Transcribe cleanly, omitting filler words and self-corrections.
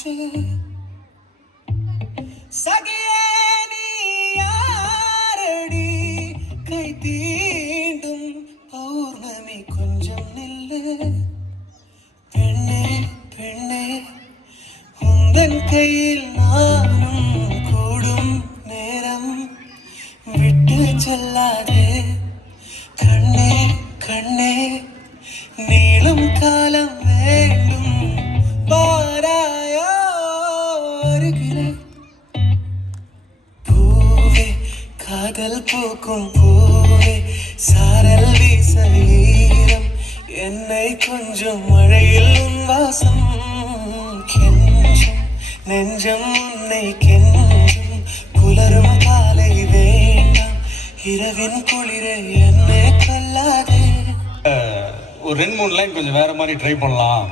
மூச்சு சகியே நீ யாரடி கை தீண்டும் பௌர்ணமி கொஞ்சம் நில்லு பெண்ணே பெண்ணே உந்தன் கையில் நானும் கூடும் நேரம் விட்டு செல்லாதே கண்ணே கண்ணே நீளும் காலம் வேண்டும் பாராயோ அருகிலே பூவே காதல் பூக்கும் பூவே சாரல் வீச ஈரம் என்னை கொஞ்சம் மழையில் உன் வாசம் கெஞ்சும் நெஞ்சம் உன்னை கெஞ்சும் புலரும் காலை வேண்டாம் இரவின் குளிரை என்னை கொல்லாதே. ஒரு 2-3 லைன் கொஞ்சம் வேற மாதிரி ட்ரை பண்ணலாம்.